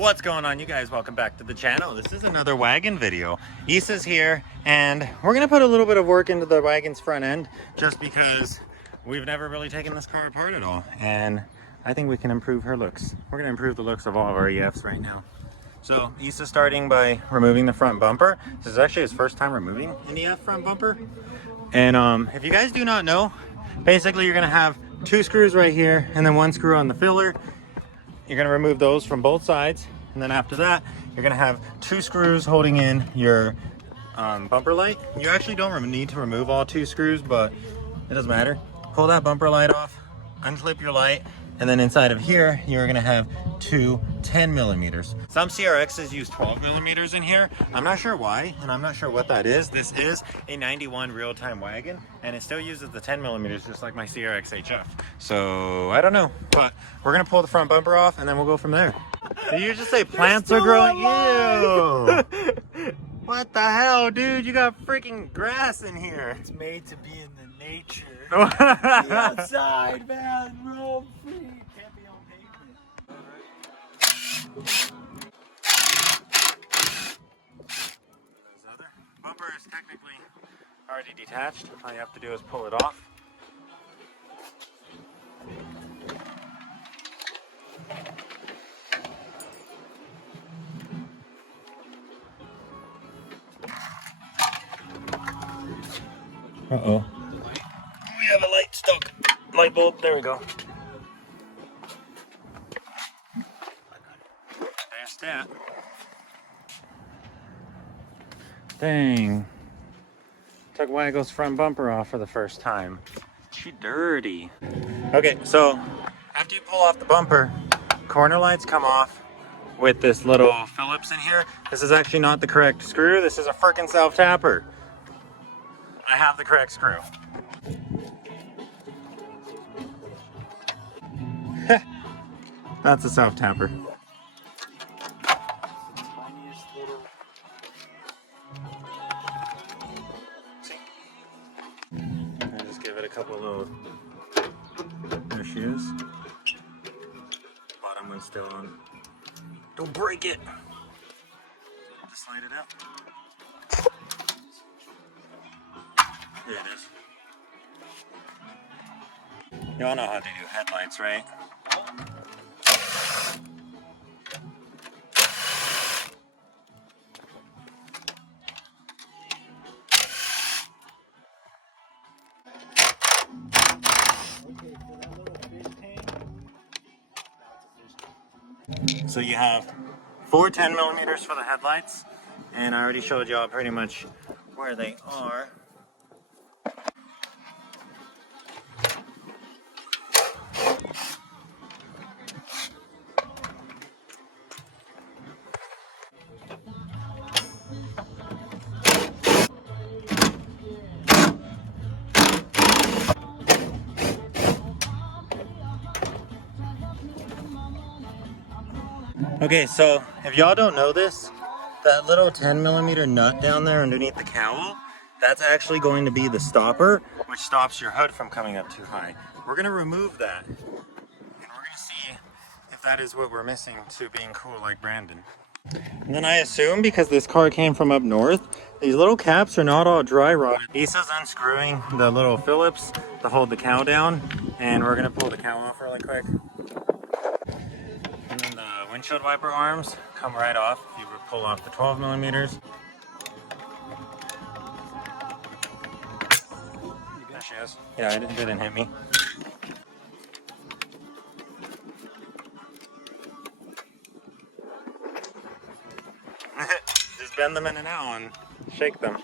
What's going on, you guys? Welcome back to the channel. This is another wagon video. Issa's here, and we're gonna put a little bit of work into the wagon's front end just because we've never really taken this car apart at all, and I think we can improve her looks. We're gonna improve the looks of all of our EFs right now. So Issa's starting by removing the front bumper. This is actually his first time removing an EF front bumper. And if you guys do not know, basically you're gonna have two screws right here and then one screw on the filler. You're gonna remove those from both sides, and then after that you're gonna have two screws holding in your bumper light. You actually don't need to remove all two screws, but it doesn't matter. Pull that bumper light off, unclip your light, and then inside of here you're gonna have two 10 millimeters. Some CRXs use 12 millimeters in here. I'm not sure why, and I'm not sure what that is. This is a 91 real-time wagon, and it still uses the 10 millimeters just like my CRX HF. So I don't know, but we're gonna pull the front bumper off and then we'll go from there. Did you just say plants are growing? Ew! What the hell, dude? You got freaking grass in here. It's made to be in the nature. Be outside, man. Roam free. Can't be on pavement. This other bumper is technically already detached. All you have to do is pull it off. Uh-oh. We have a light stuck. Light bulb, there we go. There's that. Dang. Took Wagon's front bumper off for the first time. She dirty. Okay, so after you pull off the bumper, corner lights come off with this little Phillips in here. This is actually not the correct screw. This is a frickin' self-tapper. I have the correct screw. That's a self-tapper. Tiniest little. I just give it a couple of little. There she is. Bottom one's still on. Don't break it. Just slide it out. There it is. You all know how to do headlights, right? So you have four 10 millimeters for the headlights, and I already showed y'all pretty much where they are. Okay, so if y'all don't know this, that little 10 millimeter nut down there underneath the cowl, that's actually going to be the stopper, which stops your hood from coming up too high. We're gonna remove that, and we're gonna see if that is what we're missing to being cool like Brandon. And then I assume, because this car came from up north, these little caps are not all dry rotted. Issa's unscrewing the little Phillips to hold the cowl down, and we're gonna pull the cowl off really quick. And then the windshield wiper arms come right off if you pull off the 12 millimeters. There she is. Yeah, it didn't hit me. Just bend them in and out and shake them.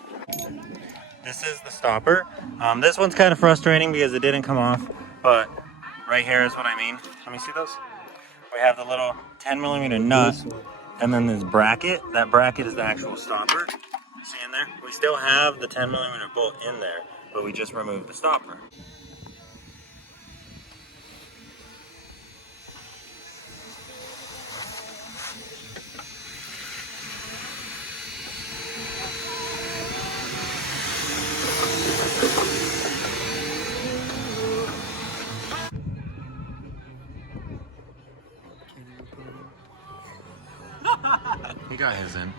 This is the stopper. This one's kind of frustrating because it didn't come off, but right here is what I mean. Let me see those. We have the little 10 millimeter nut, and then this bracket. That bracket is the actual stopper. See in there? We still have the 10 millimeter bolt in there, but we just removed the stopper. He got his in.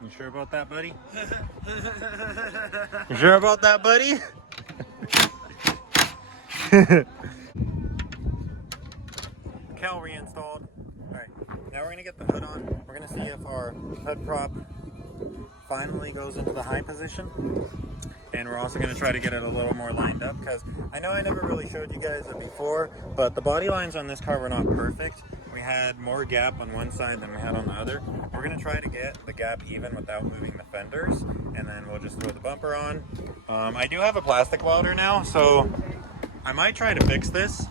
You sure about that, buddy? You sure about that, buddy? Cal reinstalled. Alright, now we're gonna get the hood on. We're gonna see if our hood prop finally goes into the high position. And we're also gonna try to get it a little more lined up, because I know I never really showed you guys it before, but the body lines on this car were not perfect. We had more gap on one side than we had on the other. We're gonna try to get the gap even without moving the fenders, and then we'll just throw the bumper on. I do have a plastic welder now, so I might try to fix this,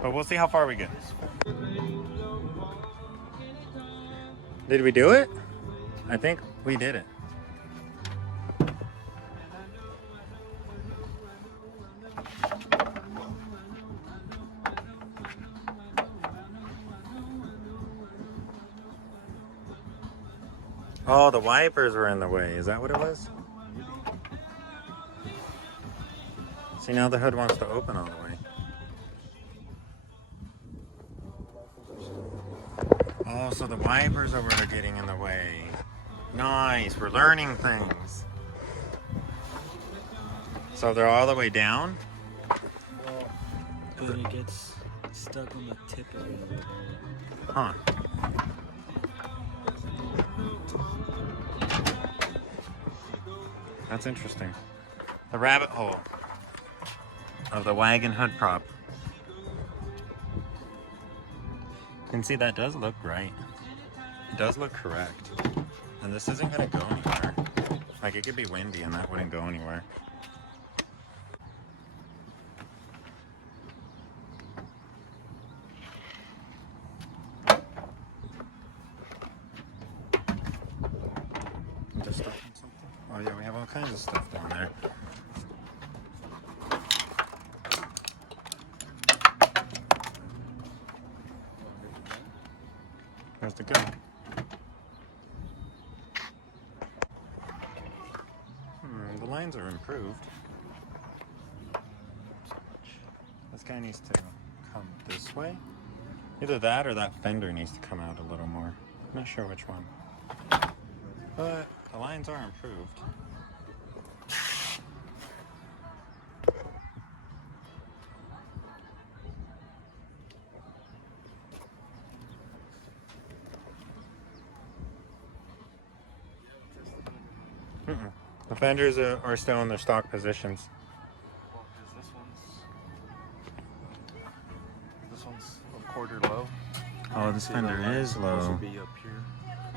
but we'll see how far we get. Did we do it? I think we did it. Oh, the wipers were in the way. Is that what it was? See, now the hood wants to open all the way. Oh, so the wipers are what are getting in the way. Nice, we're learning things. So they're all the way down? Well, then it gets stuck on the tip of it. Huh. That's interesting. The rabbit hole of the wagon hood prop. You can see that does look right. It does look correct. And this isn't gonna go anywhere. Like, it could be windy and that wouldn't go anywhere. Just stuff in something. Oh yeah, we have all kinds of stuff down there. Where's the go? The lines are improved. This guy needs to come this way. Either that or that fender needs to come out a little more. I'm not sure which one. But the lines are improved. The fenders are still in their stock positions. Well, because this one's a quarter low. Oh, this fender is low. Supposed to be up here,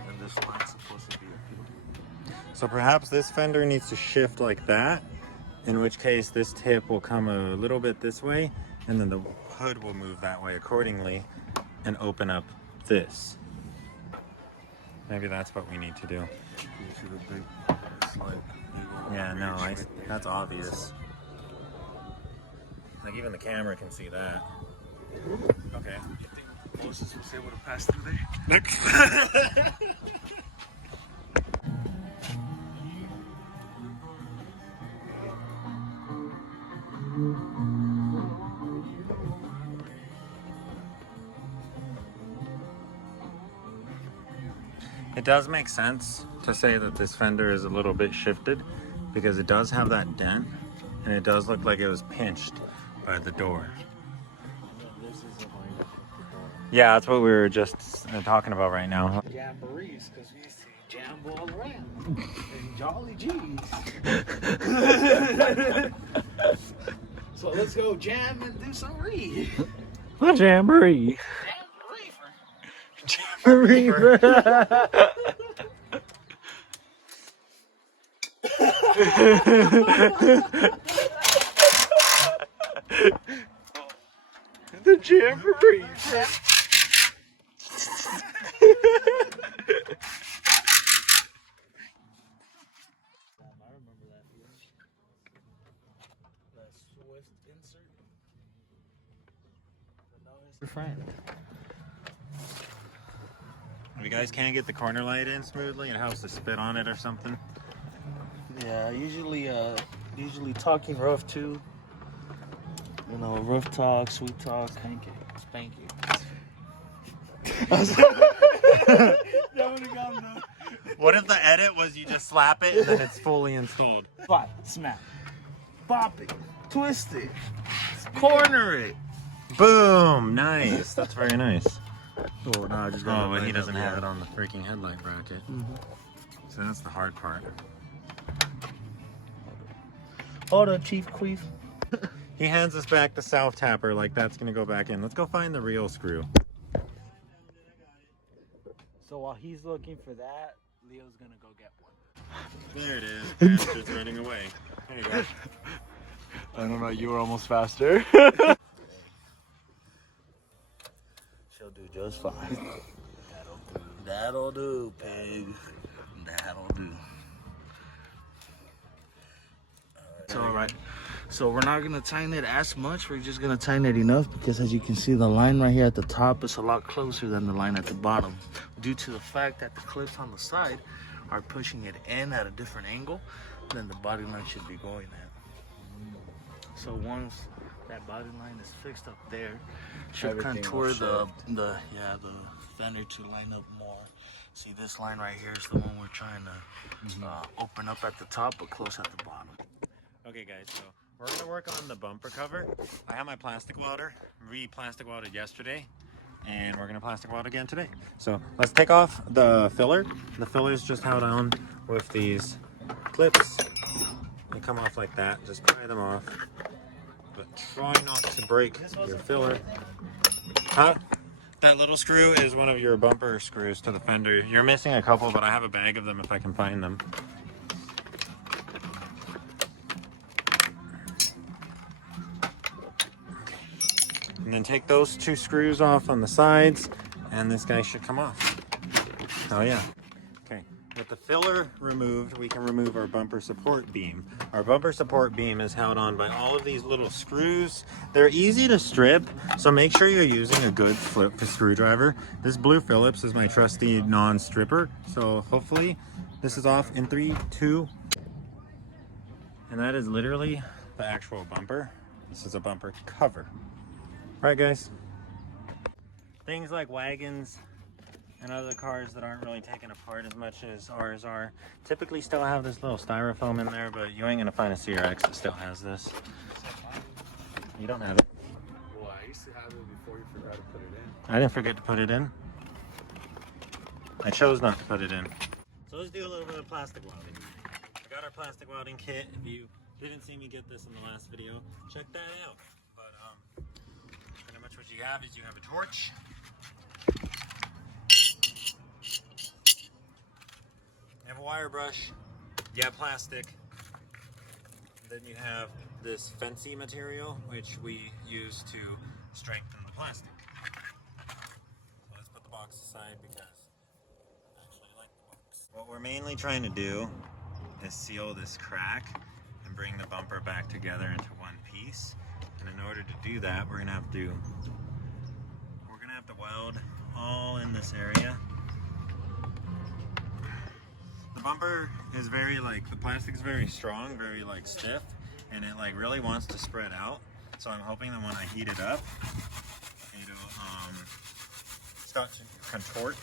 and this line's supposed to be up here. So perhaps this fender needs to shift like that, in which case this tip will come a little bit this way, and then the hood will move that way accordingly and open up this. Maybe that's what we need to do. You see the big slide? Yeah, no, that's obvious. Like, even the camera can see that. Okay. You think Moses was able to pass through there? It does make sense to say that this fender is a little bit shifted, because it does have that dent, and it does look like it was pinched by the door. Yeah, that's what we were just talking about right now. Jamborees, because we used to jam all around. And Jolly G's. So let's go jam and do some read. A jamboree. Jamboree. The jamboree. I remember that. The Swift insert. Your friend. If you guys can't get the corner light in smoothly, it helps to spit on it or something. Yeah, usually talking rough too. You know, rough talk, sweet talk, spank you. What if the edit was you just slap it and then it's fully installed? Bop, smack, bop it, twist it, corner it. Boom! Nice. That's very nice. Oh, no, I just Oh, but he doesn't have it on the freaking headlight bracket. So that's the hard part. Hold up, Chief Queef. He hands us back the south tapper like that's gonna go back in. Let's go find the real screw. So while he's looking for that, Leo's gonna go get one. There it is. Bastard's running away. There you go. I don't know, you were almost faster. She'll do just fine. That'll do, pig. That'll do. So, alright. So we're not gonna tighten it as much. We're just gonna tighten it enough because, as you can see, the line right here at the top is a lot closer than the line at the bottom, due to the fact that the clips on the side are pushing it in at a different angle than the body line should be going at. So once that body line is fixed up there, should contour the fender to line up more. See, this line right here is the one we're trying to open up at the top but close at the bottom. Okay guys, so we're gonna work on the bumper cover. I have my plastic welder, re-plastic welded yesterday, and we're gonna plastic weld again today. So let's take off the filler. The filler is just held on with these clips. They come off like that, just pry them off. But try not to break your filler. Huh? That little screw is one of your bumper screws to the fender. You're missing a couple, but I have a bag of them if I can find them. And then take those two screws off on the sides, and this guy should come off. Oh yeah. Okay, with the filler removed, we can remove our bumper support beam. Our bumper support beam is held on by all of these little screws. They're easy to strip, so make sure you're using a good flip screwdriver. This blue Phillips is my trusty non-stripper, so hopefully this is off in 3, 2. And that is literally the actual bumper. This is a bumper cover. Right, guys? Things like Wagons and other cars that aren't really taken apart as much as ours are typically still have this little styrofoam in there, but you ain't gonna find a CRX that still has this. You don't have it. Well, I used to have it before you forgot to put it in. I didn't forget to put it in. I chose not to put it in. So let's do a little bit of plastic welding. I got our plastic welding kit. If you didn't see me get this in the last video, check that out. But pretty much what you have is you have a torch. You have a wire brush. You have plastic. Then you have this fancy material, which we use to strengthen the plastic. So let's put the box aside because I actually like the box. What we're mainly trying to do is seal this crack and bring the bumper back together into one piece. And in order to do that, we're gonna have to weld all in this area. The bumper is very the plastic is very strong, very stiff, and it really wants to spread out. So I'm hoping that when I heat it up, it'll start to contort.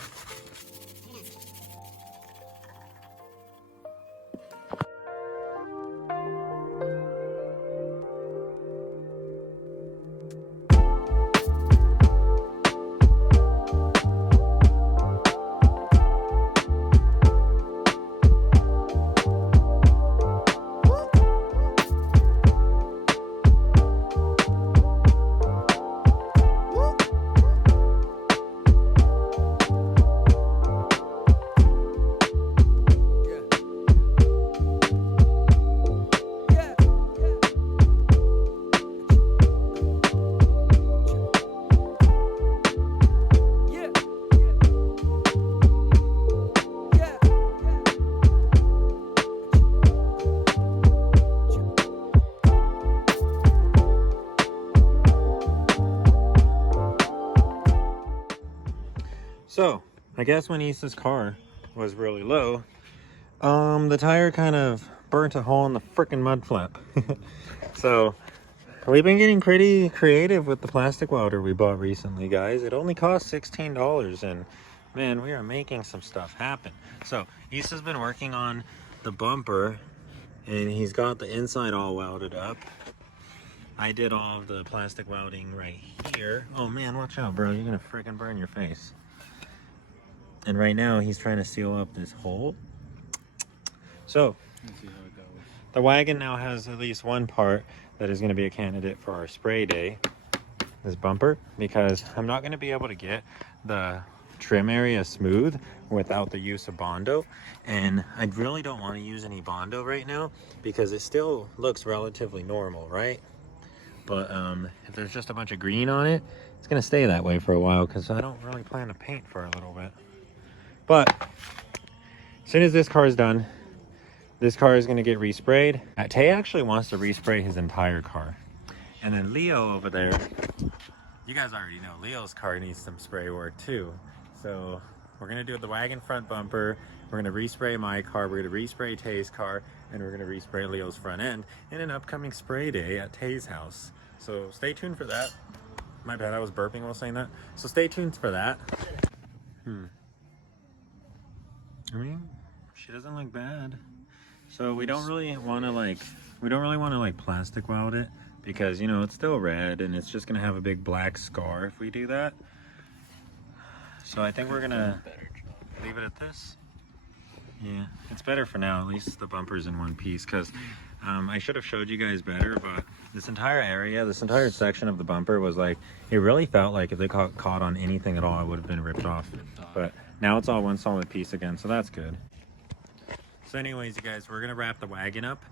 So, I guess when Issa's car was really low, the tire kind of burnt a hole in the freaking mud flap. So we've been getting pretty creative with the plastic welder we bought recently, guys. It only cost $16, and man, we are making some stuff happen. So Issa's been working on the bumper, and he's got the inside all welded up. I did all of the plastic welding right here. Oh man, watch out, bro. You're gonna freaking burn your face. And right now he's trying to seal up this hole. So Let's see how it goes. the wagon now has at least one part that is going to be a candidate for our spray day, this bumper, because I'm not going to be able to get the trim area smooth without the use of Bondo, and I really don't want to use any Bondo right now because it still looks relatively normal, right? But if there's just a bunch of green on it, it's going to stay that way for a while because I don't really plan to paint for a little bit. But as soon as this car is done, this car is going to get resprayed. Tay actually wants to respray his entire car. And then Leo over there, you guys already know, Leo's car needs some spray work too. So we're going to do the wagon front bumper. We're going to respray my car. We're going to respray Tay's car. And we're going to respray Leo's front end in an upcoming spray day at Tay's house. So stay tuned for that. My bad, I was burping while saying that. So stay tuned for that. I mean, she doesn't look bad. So we don't really want to like plastic weld it because, you know, it's still red and it's just going to have a big black scar if we do that. So I think we're going to leave it at this. Yeah, it's better for now. At least the bumper's in one piece because I should have showed you guys better, but this entire area, this entire section of the bumper was like, it really felt like if they caught on anything at all, it would have been ripped off. But now it's all one solid piece again, so that's good. So anyways, you guys, we're gonna wrap the wagon up.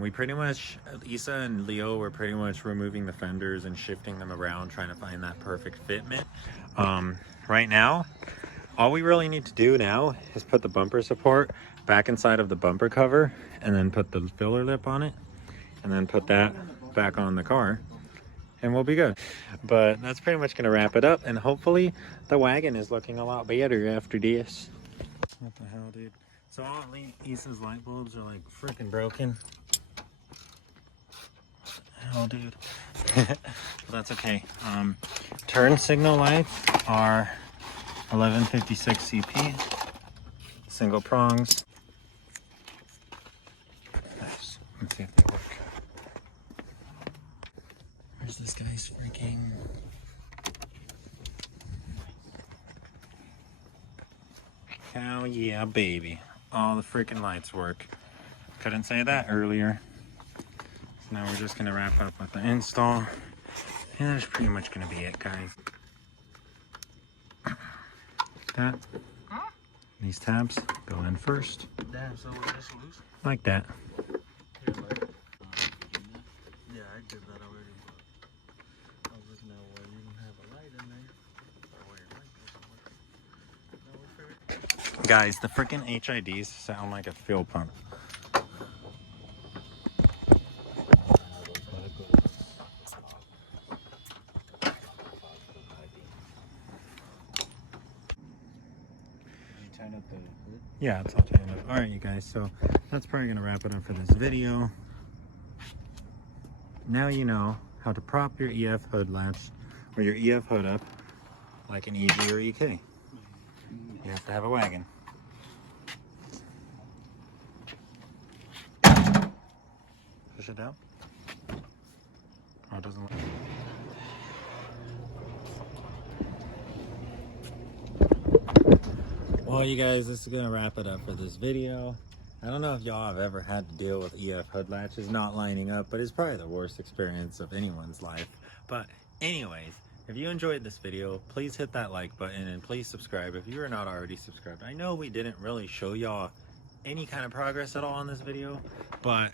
We pretty much, Issa and Leo were pretty much removing the fenders and shifting them around, trying to find that perfect fitment. Right now, all we really need to do now is put the bumper support back inside of the bumper cover and then put the filler lip on it and then put that back on the car and we'll be good. But that's pretty much gonna wrap it up, and hopefully the wagon is looking a lot better after this. What the hell, dude? So all Issa's light bulbs are like freaking broken. Hell, dude. But that's okay. Turn signal lights are 1156 CP, single prongs. Nice. Let's see if they work. Where's this guy's freaking... Hell yeah, baby. All the freaking lights work. Couldn't say that earlier. So now we're just gonna wrap up with the install. And that's pretty much gonna be it, guys. That. These tabs go in first. Damn, so we're just loose? Like that. Yeah, I did that already, but I was looking at where you didn't have a light in there. Or where your light goes somewhere. Guys, the freaking HIDs sound like a fuel pump. Yeah, it's all tightened up. Alright, you guys, so that's probably going to wrap it up for this video. Now you know how to prop your EF hood latch or your EF hood up like an EG or EK. You have to have a wagon. Push it out. Oh, it doesn't look. Well, you guys, this is going to wrap it up for this video. I don't know if y'all have ever had to deal with EF hood latches not lining up, but it's probably the worst experience of anyone's life. But anyways, if you enjoyed this video, please hit that like button and please subscribe if you are not already subscribed. I know we didn't really show y'all any kind of progress at all on this video, but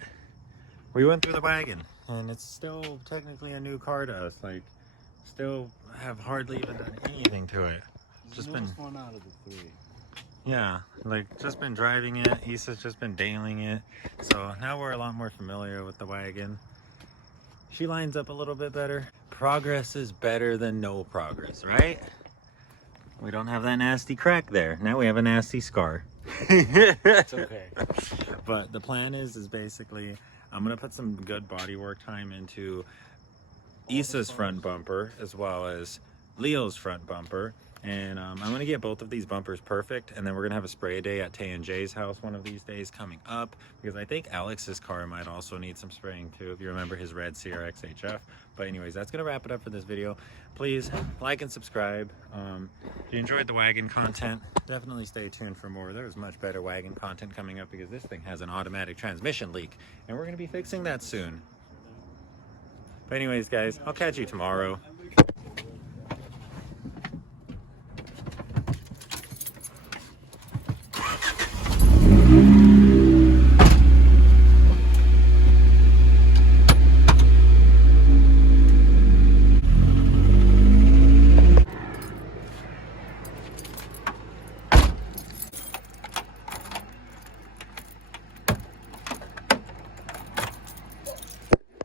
we went through the wagon and it's still technically a new car to us. Like, still have hardly even done anything to it. Just been one out of the three. Yeah, like just been driving it. Issa's just been dailing it. So now we're a lot more familiar with the wagon. She lines up a little bit better. Progress is better than no progress, right? We don't have that nasty crack there. Now we have a nasty scar. It's okay. But the plan is basically I'm gonna put some good bodywork time into Issa's front bumper as well as Leo's front bumper, and I'm gonna get both of these bumpers perfect, and then we're gonna have a spray day at Tay and Jay's house one of these days coming up, because I think Alex's car might also need some spraying too, if you remember his red CRX HF. But anyways, that's gonna wrap it up for this video. Please like and subscribe. If you enjoyed the wagon content, definitely stay tuned for more. There's much better wagon content coming up, because this thing has an automatic transmission leak, and we're gonna be fixing that soon. But anyways, guys, I'll catch you tomorrow.